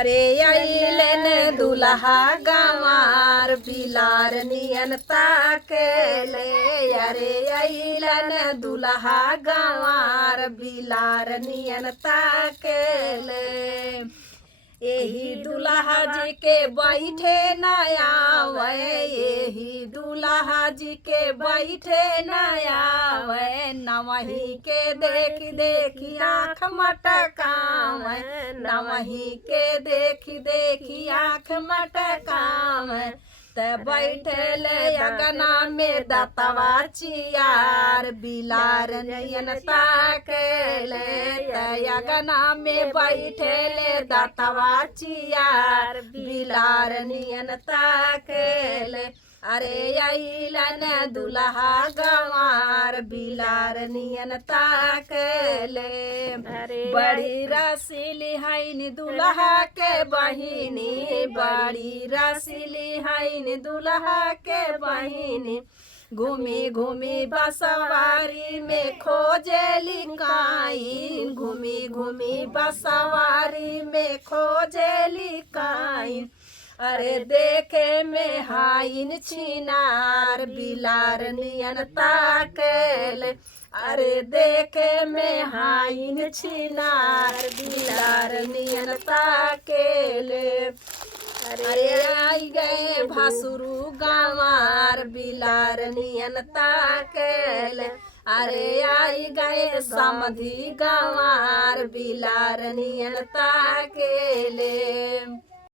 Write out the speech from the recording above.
अरे आइलन दुल्हा गंवार बिलार नियन ताकेले। अरे आइलन दुल्हा गंवार बिलार नियन ताकेले। यही दुल्हा जी के बैठे न आवे, यही दुल्हा जी के बैठे न आवे। नवही के देखी देखी आँख मटकावे, नवही के देखी देखी आँख मटकावे। ते बैठल अगना में दतवा चियार बिलार नियन ताकेले। ते अगना में बैठल दतवा चियार बिलार नियन ताकेले। अरे आइलन दुल्हा गंवार बिलार नियन ताकेले। बड़ी रसीली हैन दुल्हा के बहिनी, बड़ी रसीली हैन दुल्हा के बहिनी। घूमी घूमी बसवारी में खोजेली काइन, घूमी घूमी बसवारी में खोजेली काइन। अरे देखे में हाइन छिनार बिलार नियन ताकेले। अरे देखे में हाइन छिनार बिलार नियन ताकेले। अरे आई गए भासुरु गंवार बिलार नियन ताकेले। अरे आई गए समधी गंवार बिलार नियन ताकेले।